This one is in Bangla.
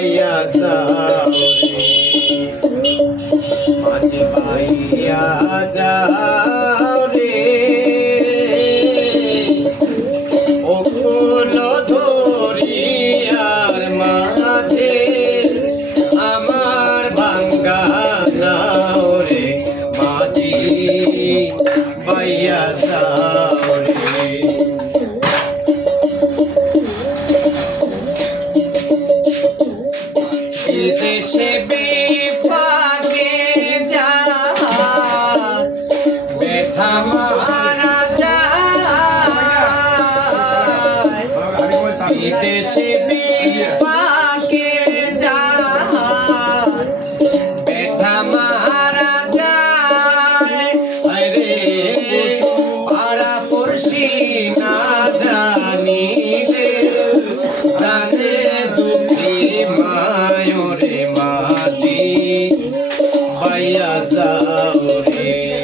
বাইয়া যাও রে মাঝে বাইয়া যাও রে অকুল ধরিয়ার মাঝে আমার ভাঙ্গা নাও রে মাঝি বাইয়া যাও রে দেশে বিপাকে যা ব্যথা মারা যায় দেশে বিপাকে যা ব্যথা মারা যায় আরে পাড়া পড়শি না জানিলে জানে দুঃখী মায়রে মাঝি বাইয়া যাও রে